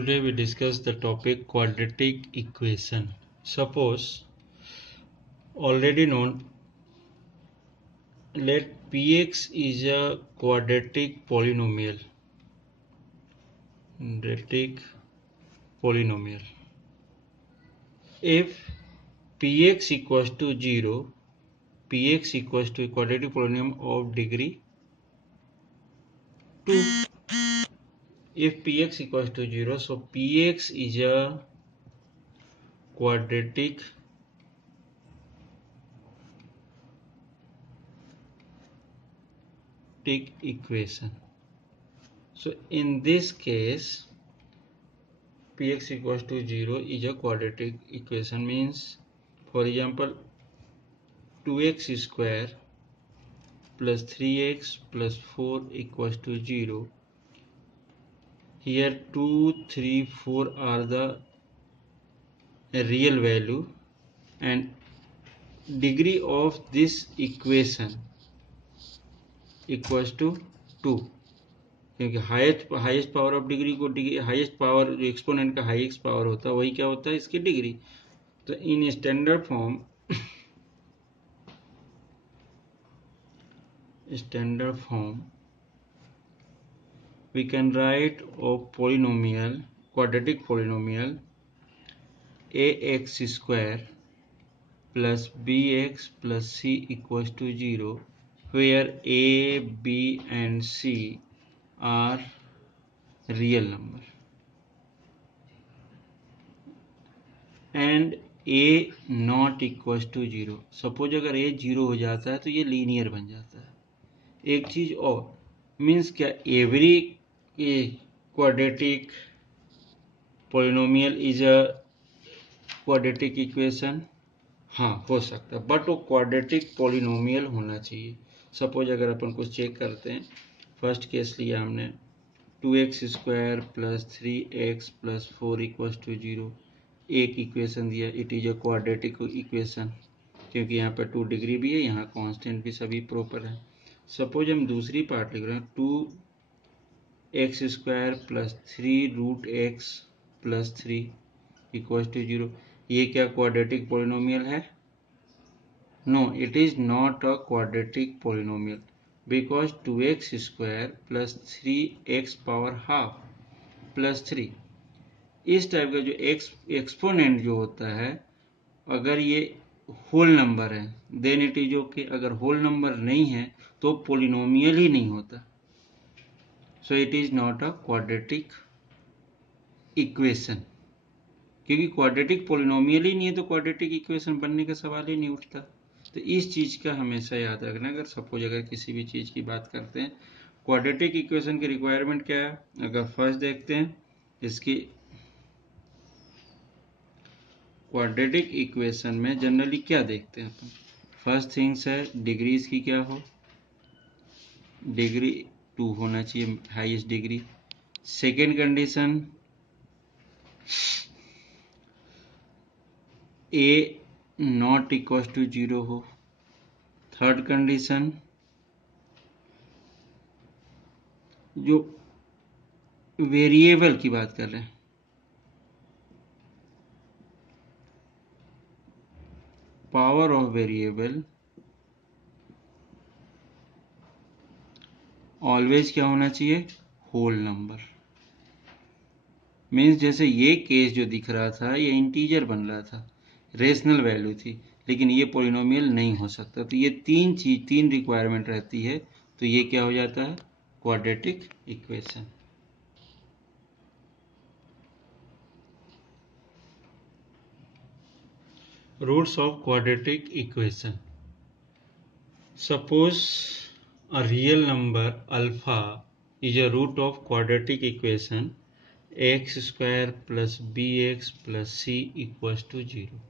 Today we discuss the topic quadratic equation. Suppose already known, let Px is a quadratic polynomial. If Px equals to 0, Px equals to a quadratic polynomial of degree 2. If Px equals to 0, so Px is a quadratic equation. So in this case, Px equals to 0 is a quadratic equation, means for example 2x square plus 3x plus 4 equals to 0. Here 2, 3, 4 are the real value and degree of this equation equals to 2, क्योंकि highest power of degree को highest power जो exponent का highest power होता है वही क्या होता है, इसकी डिग्री. तो in standard form we can write of quadratic polynomial ax square plus bx plus c equals to 0, where a, b and c are real number and a not equals to 0. Suppose अगर a 0 हो जाता है तो ये linear बन जाता है. एक चीज और, मीन्स क्या every quadratic polynomial is a quadratic equation? हाँ, हो सकता है, बट वो quadratic polynomial होना चाहिए. सपोज अगर अपन कुछ चेक करते हैं, फर्स्ट केस लिया हमने 2x square plus 3x plus 4 equals to 0. एक इक्वेशन दिया, it is a quadratic equation, क्योंकि यहाँ पर 2 डिग्री भी है, यहाँ कांस्टेंट भी सभी प्रॉपर है. सपोज हम दूसरी पार्ट लिख रहे हैं 2x square plus 3 root x plus 3 equals to 0. ये क्या क्वाड्रेटिक पॉलिनोमियल है? No, it is not a quadratic polynomial, because 2x square plus 3x power half plus 3, इस टाइप का जो एक्सपोनेंट जो होता है, अगर ये होल नंबर है देन इट इज ओके. अगर होल नंबर नहीं है तो पॉलिनोमियल ही नहीं होता. So it is not a quadratic equation, क्योंकि क्वाड्रेटिक पॉलिनोमियल ही नहीं है तो क्वाड्रेटिक इक्वेशन बनने का सवाल ही नहीं उठता. तो इस चीज का हमेशा याद रखना. अगर सपोज अगर किसी भी चीज की बात करते हैं, क्वाड्रेटिक इक्वेशन की रिक्वायरमेंट क्या है? अगर फर्स्ट देखते हैं, इसकी क्वाड्रेटिक इक्वेशन में जनरली क्या देखते हैं अपन? फर्स्ट थिंग्स है डिग्री इसकी क्या हो, डिग्री 2 होना चाहिए, highest degree. Second condition a not equal to 0 हो. थर्ड कंडीशन जो वेरिएबल की बात कर रहे हैं, पावर ऑफ वेरिएबल ऑलवेज क्या होना चाहिए? Whole number. मीन्स जैसे ये केस जो दिख रहा था ये इंटीजर बन रहा था, रेशनल वैल्यू थी, लेकिन ये पॉलिनोमियल नहीं हो सकता. तो ये तीन रिक्वायरमेंट रहती है, तो ये क्या हो जाता है? Quadratic equation. Roots of quadratic equation. Suppose a real number alpha is a root of quadratic equation x square plus bx plus c equals to 0,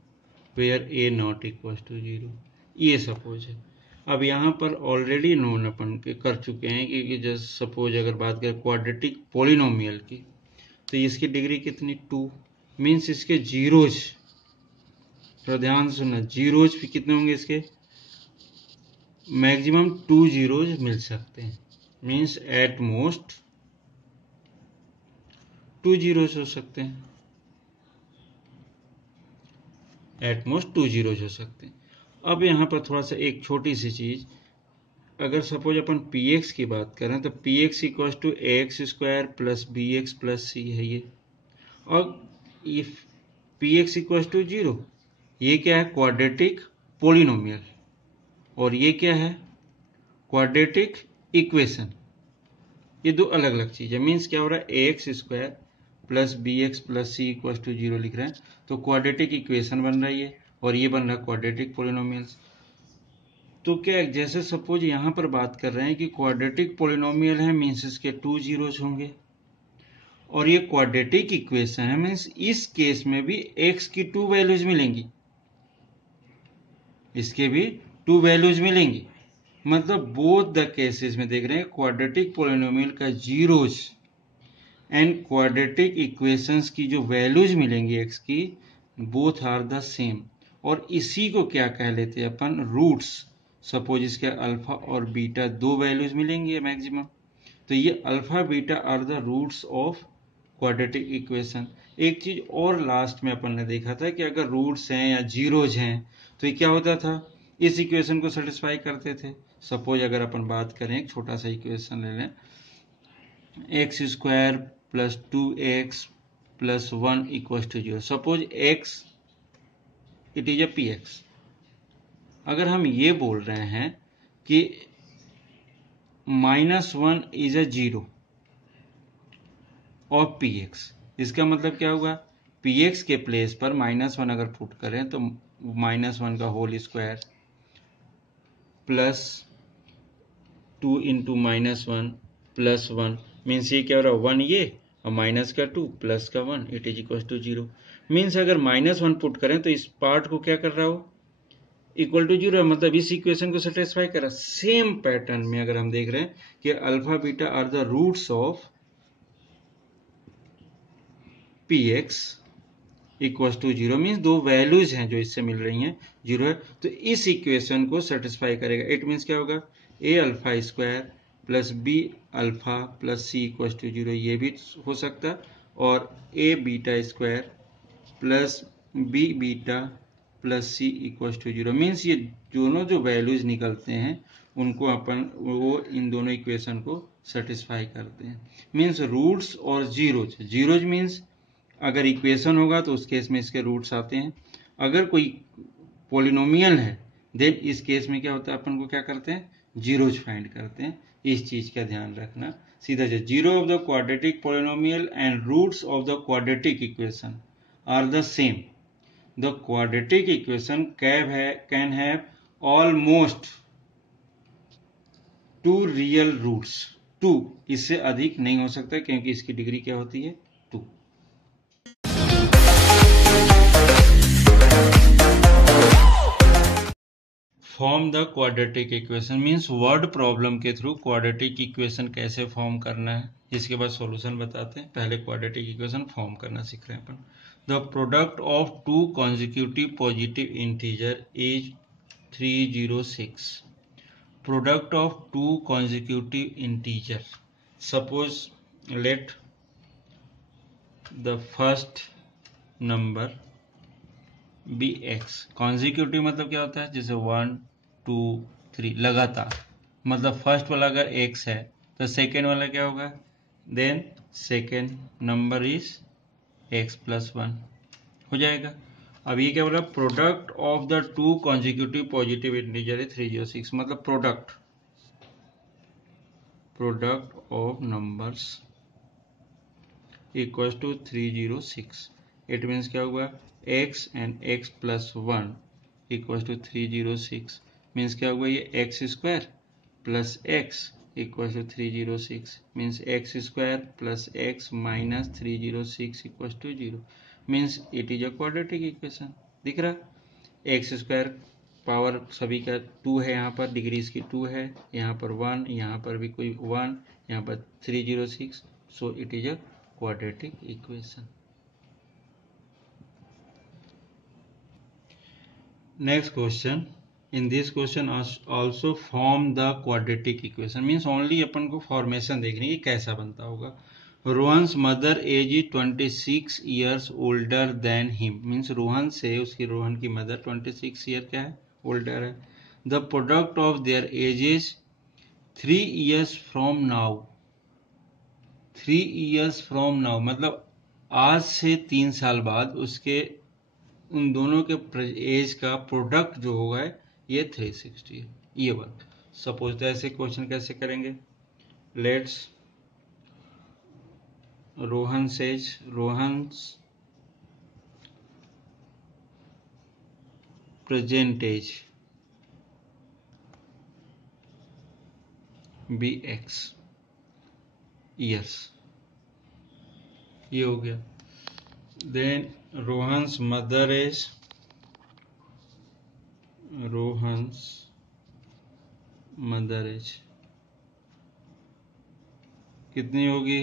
where a not equals to 0. ये suppose है. अब यहाँ पर already known अपन के कर चुके हैं कि जस्ट सपोज अगर बात करें क्वाड्रेटिक पॉलिनोमियल की, तो इसकी डिग्री कितनी? 2. मीन्स इसके जीरोज, तो ध्यान से सुनना, जीरोज भी कितने होंगे इसके? मैक्सिमम 2 जीरोज मिल सकते हैं. मीन्स एट मोस्ट 2 जीरोज हो सकते हैं, एट मोस्ट 2 जीरोज हो सकते हैं। अब यहाँ पर थोड़ा सा एक छोटी सी चीज, अगर सपोज अपन px की बात करें तो px equal to ax square plus bx plus c है ये, और ये px इक्वल टू 0, ये क्या है, क्वाड्रेटिक पोलिनोमियल, और ये क्या है, क्वाड्रेटिक इक्वेशन। ये दो अलग अलग चीज है। मीन्स क्या हो रहा है, ax square plus bx plus c equal to 0 लिख रहे हैं, तो क्वाड्रेटिक इक्वेशन बन रही है, और ये बन रहा है क्वाड्रेटिक पोलिनोमियल्स। तो क्या, जैसे सपोज यहाँ पर बात कर रहे हैं कि क्वाड्रेटिक पोलिनोमियल है, मीन्स इसके 2 जीरोज होंगे, और ये क्वाड्रेटिक इक्वेशन है, मीन्स इस केस में भी x की 2 वैल्यूज मिलेंगी, इसके भी 2 वैल्यूज मिलेंगी। मतलब बोथ द केसेस में देख रहे हैं क्वाड्रेटिक पोलिनोमियल का जीरोज एंड क्वाड्रेटिक इक्वेशंस की जो वैल्यूज मिलेंगी x की, बोथ आर द सेम, और इसी को क्या कह लेते हैं अपन, रूट्स। सपोज इसके अल्फा और बीटा 2 वैल्यूज मिलेंगी मैक्सिमम, तो ये alpha beta are the roots of quadratic equation. एक चीज और लास्ट में अपन ने देखा था कि अगर रूट्स हैं या जीरोज हैं तो ये क्या होता था, इस इक्वेशन को सेटिस्फाई करते थे। सपोज अगर अपन बात करें, एक छोटा सा इक्वेशन ले लें, x square plus 2x plus 1 equal to 0। Suppose x it is a px। अगर हम ये बोल रहे हैं कि -1 इज ए 0 ऑफ px, इसका मतलब क्या होगा, px के प्लेस पर -1 अगर पुट करें तो -1 का whole square plus 2 into -1 plus 1, means ये क्या हो रहा है, 1 ये और माइनस का 2 प्लस का 1, it is equal to 0। Means अगर -1 पुट करें तो इस पार्ट को क्या कर रहा हो, इक्वल टू 0, मतलब इस इक्वेशन को सेटिस्फाई कर रहा। सेम पैटर्न में अगर हम देख रहे हैं कि alpha beta are the roots of px equal to 0, means 2 values हैं जो इससे मिल रही हैं 0 है, तो इस इक्वेशन को सेटिस्फाई करेगा। इट मीन्स क्या होगा, a alpha square plus b alpha plus c equal to 0, ये भी हो सकता, और a beta square plus b beta plus c equal to 0। Means ये दोनों जो वैल्यूज निकलते हैं उनको अपन वो इन दोनों इक्वेशन को सेटिस्फाई करते हैं। मीन्स रूट्स और जीरोज, जीरोज मीन्स अगर इक्वेशन होगा तो उस केस में इसके रूट्स आते हैं, अगर कोई पॉलिनोमियल है देन इस केस में क्या होता है, अपन को क्या करते हैं, जीरोज फाइंड करते हैं। इस चीज का ध्यान रखना। सीधा से zero of the quadratic polynomial and roots of the quadratic equation are the same. The quadratic equation can have almost 2 real roots. 2, इससे अधिक नहीं हो सकता क्योंकि इसकी डिग्री क्या होती है, 2। Form the quadratic equation, means word problem के थ्रू क्वाड्रेटिक इक्वेशन कैसे फॉर्म करना है, इसके बाद सॉल्यूशन बताते हैं। पहले क्वाड्रेटिक इक्वेशन फॉर्म करना सीख रहे हैं अपन। The product of 2 consecutive positive integer is 306। Product of 2 consecutive integer, suppose let the first number be x। Consecutive मतलब क्या होता है, जैसे 1 2 3 लगातार, मतलब फर्स्ट वाला अगर x है तो सेकेंड वाला क्या होगा, then second number is x plus 1 हो जाएगा। अब ये क्या बोला, product of the 2 consecutive positive integer is 306, मतलब product of numbers equal to 306। It means क्या हुआ, x and x plus 1 equal to 306। Means क्या हुआ, ये x square plus x equal to 306, means x square plus x minus 306 equal to 0। Means it is a quadratic equation. दिख रहा, x square power सभी का 2 है, यहाँ पर डिग्री इसकी 2 है, यहाँ पर 1, यहाँ पर भी कोई 1, यहाँ पर 306, so it is a quadratic equation. Next question. In this question also form the quadratic equation. Means only अपन को फॉर्मेशन देखनी है कैसा बनता होगा। Rohan's mother age is 26 years older than him, means Rohan से उसकी रोहन की मदर 26 ईयर क्या है, ओल्डर है. The product of their ages 3 years from now. 3 years from now मतलब आज से 3 साल बाद उसके उन दोनों के एज का प्रोडक्ट जो होगा ये 360 है. ये बात सपोज. तो ऐसे क्वेश्चन कैसे करेंगे. Let's Rohan's age Rohan's present age be x years. ये हो गया. देन रोहन्स मदर एज कितनी होगी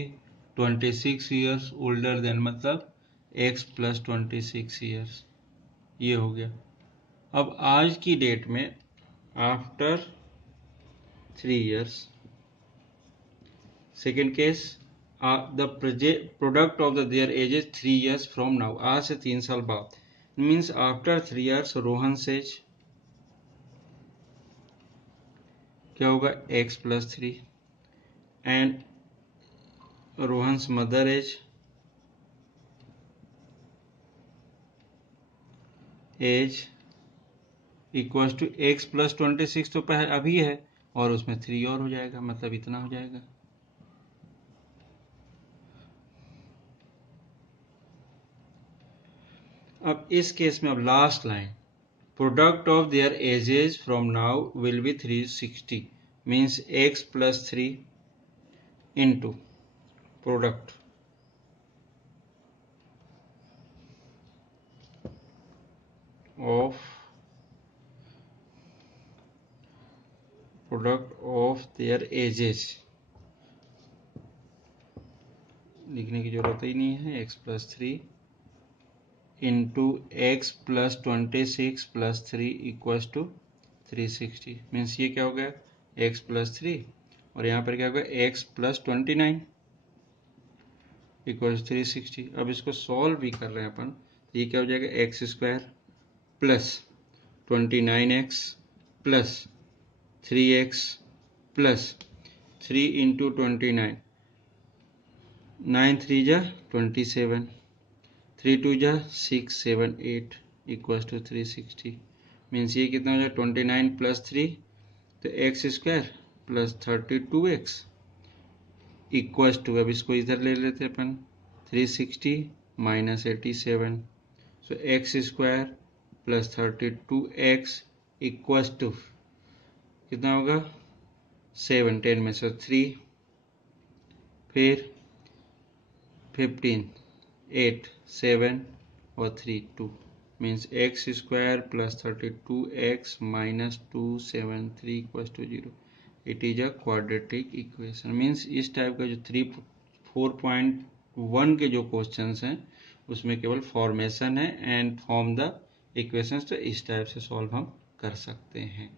26 ईयर्स ओल्डर देन मतलब x प्लस 26 ईयर्स. ये हो गया. अब आज की डेट में after 3 years. Second case the product of the their ages 3 years from now. आज से 3 साल बाद means after 3 years Rohan's age क्या होगा x plus 3 and Rohan's mother age equal to x plus 26 तो पहले अभी है और उसमें 3 और हो जाएगा मतलब इतना हो जाएगा. अब इस केस में अब last line product of their ages from now will be 360 means x plus 3 into product of their ages. लिखने की जरूरत ही नहीं है. x plus 3 into x plus 26 plus 3 equal to 360 means ये क्या हो गया x प्लस 3 और यहाँ पर क्या हो गया x प्लस 29 इक्वल 360. अब इसको सॉल्व भी कर रहे हैं अपन. ये क्या हो जाएगा x square plus 29x plus 3x plus 3 into 29 9 3 जा 27 3 2 जा 6 7 8 इक्वल टू 360 मीन्स ये कितना हो जाए 29 प्लस 3 तो x square plus 32x equal to अब इसको इधर ले लेते अपन 360 minus 87 so x square plus 32x equal to कितना होगा 7 10 में से 3 फिर 15 8 7 और 3 2 means x square plus 32x minus 273 equal to 0. It is a quadratic equation. मीन्स इस टाइप का जो 4.1 के जो क्वेश्चंस हैं उसमें केवल फॉर्मेशन है एंड फॉर्म द इक्वेशंस. तो इस टाइप से सॉल्व हम कर सकते हैं.